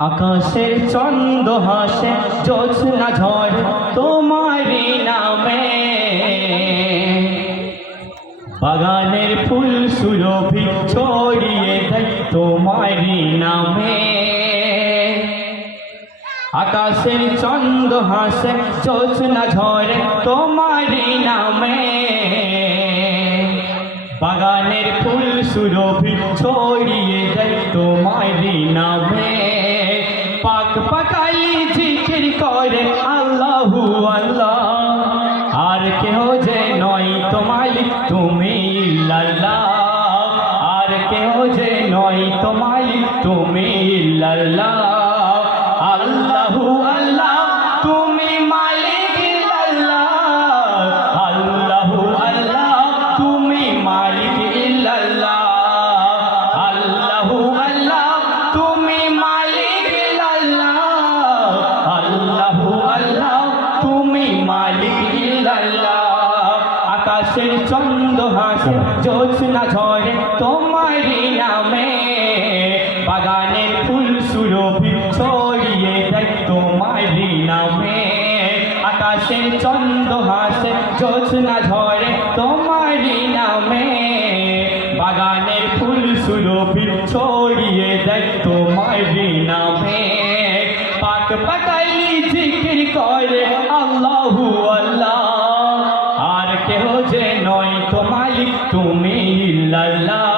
আকাশের চন্দ হাসে জোৎস্না ঝড় তোমারই নামে। বাগানের ফুল সুরভি ছড়িয়ে দেয় তোমারই নামে। আকাশের চন্দ হাসে জোৎস্না ঝরে তোমারই নামে। বাগানের ফুল সুরভি ছড়িয়ে দেয় তোমারই নামে। জিকির করে, আল্লাহু আল্লাহ। আর কেহ যে নয় তোমালি তুমি লাল্লা আর কেহ যে নয় তোমালি তুমি ইল্লাল্লাহ। আকাশের চন্দ হাসে জোৎস্না ঝরে তোমারই নামে। বাগানের ফুল সুরভি ছড়িয়ে দেয় তোমারই নামে। আকাশের চন্দ হাসে জোৎস্না ঝরে তোমারই নামে। বাগানের ফুল সুরভি ছড়িয়ে দেয় তোমারই নামে। পাক পাকাইলি জিকির করে তুমি ইল্লাল্লাহ